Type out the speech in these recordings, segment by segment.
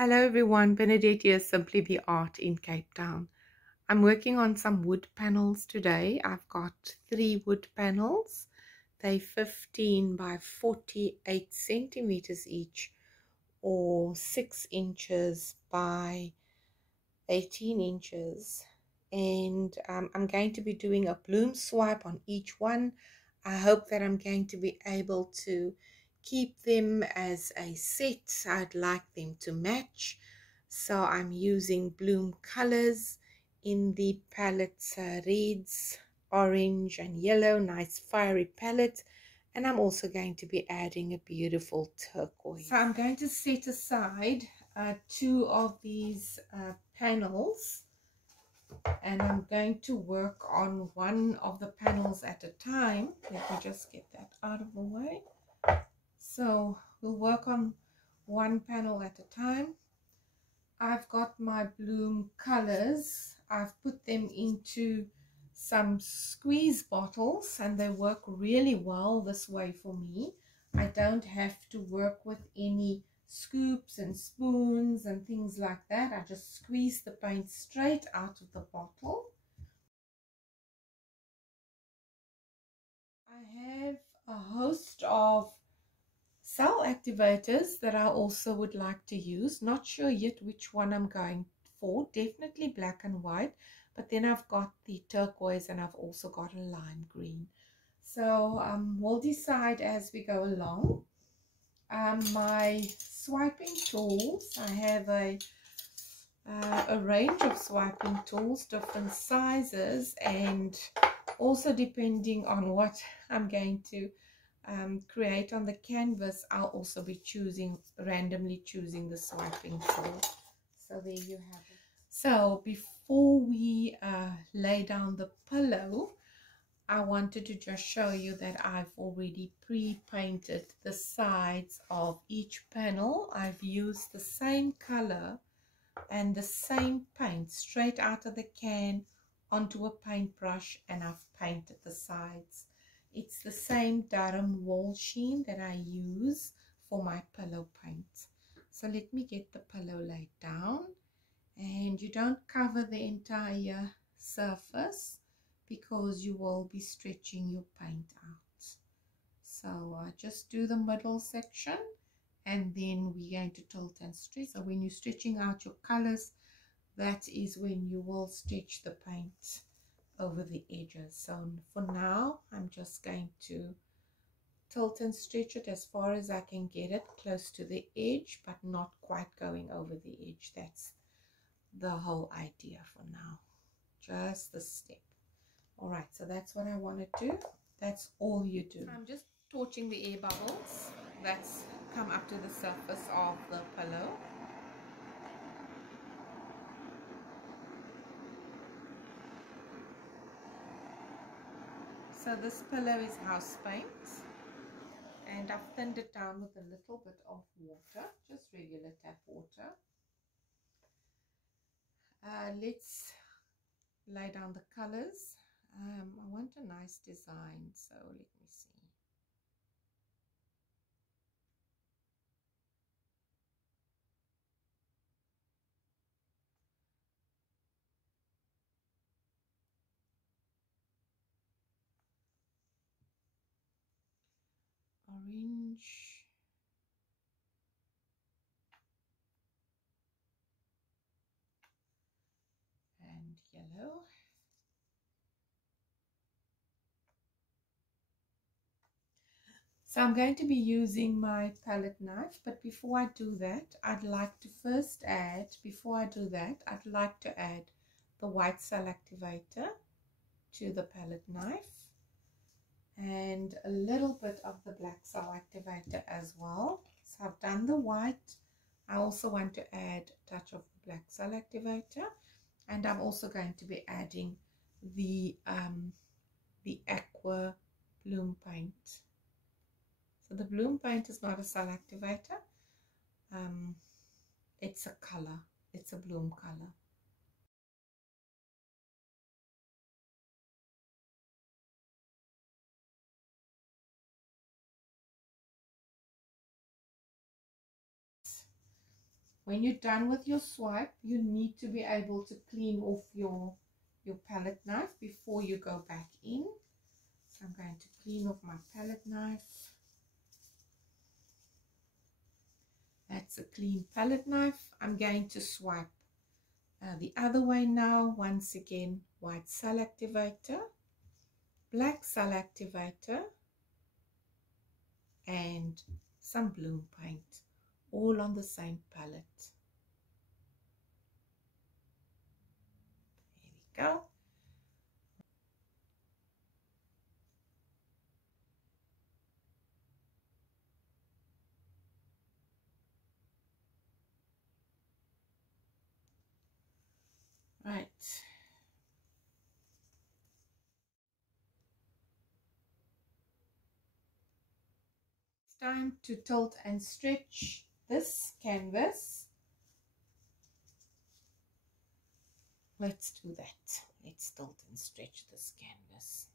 Hello everyone, Bernadette here, Simply Be Art in Cape Town. I'm working on some wood panels today. I've got 3 wood panels. They're 15 by 48 centimeters each, or 6 inches by 18 inches. And I'm going to be doing a bloom swipe on each one. I hope that I'm going to be able to keep them as a set. I'd like them to match. So I'm using bloom colors in the palette, reds, orange and yellow, nice fiery palette. And I'm also going to be adding a beautiful turquoise. So I'm going to set aside 2 of these panels, and I'm going to work on one of the panels at a time. Let me just get that out of the way. So we'll work on one panel at a time. I've got my bloom colors. I've put them into some squeeze bottles and they work really well this way for me. I don't have to work with any scoops and spoons and things like that. I just squeeze the paint straight out of the bottle. I have a host of cell activators that I also would like to use. Not sure yet which one I'm going for. Definitely black and white, but then I've got the turquoise and I've also got a lime green. So we'll decide as we go along. My swiping tools, I have a range of swiping tools, different sizes, and also depending on what I'm going to create on the canvas, I'll also be randomly choosing the swiping tool. So there you have it. So before we lay down the pillow, I wanted to just show you that I've already pre-painted the sides of each panel. I've used the same color and the same paint straight out of the can onto a paintbrush, and I've painted the sides. It's the same Durham wall sheen that I use for my pillow paint. So let me get the pillow laid down, and you don't cover the entire surface because you will be stretching your paint out. So just do the middle section, and then we're going to tilt and stretch. So when you're stretching out your colors, that is when you will stretch the paint over the edges. So for now, I'm just going to tilt and stretch it as far as I can get it close to the edge, but not quite going over the edge. That's the whole idea for now, just the step. All right, so that's what I want to do. That's all you do. I'm just torching the air bubbles that's come up to the surface of the pillow. So this pillow is house paint, and I've thinned it down with a little bit of water, just regular tap water. Let's lay down the colors. I want a nice design, so let me see. Orange, and yellow. So I'm going to be using my palette knife, but before I do that, I'd like to first add, I'd like to add the white cell activator to the palette knife, and a little bit of the black cell activator as well. So I've done the white. I also want to add a touch of the black cell activator, and I'm also going to be adding the aqua bloom paint. So the bloom paint is not a cell activator. It's a color. It's a bloom color. when you're done with your swipe, you need to be able to clean off your palette knife before you go back in. So I'm going to clean off my palette knife. That's a clean palette knife. I'm going to swipe the other way now. Once again, white cell activator, black cell activator, and some bloom paint, all on the same palette. There we go. Right. It's time to tilt and stretch this canvas. Let's do that. Let's tilt and stretch this canvas.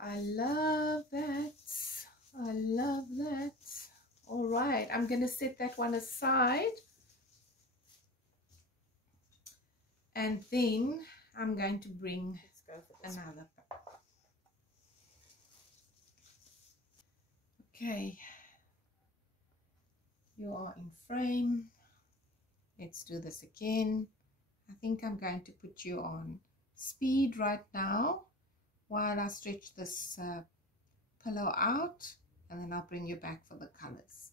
I love that. I love that. All right, I'm going to set that one aside. And then I'm going to bring another. Okay. You are in frame. Let's do this again. I think I'm going to put you on speed right now while I stretch this pillow out, and then I'll bring you back for the colors.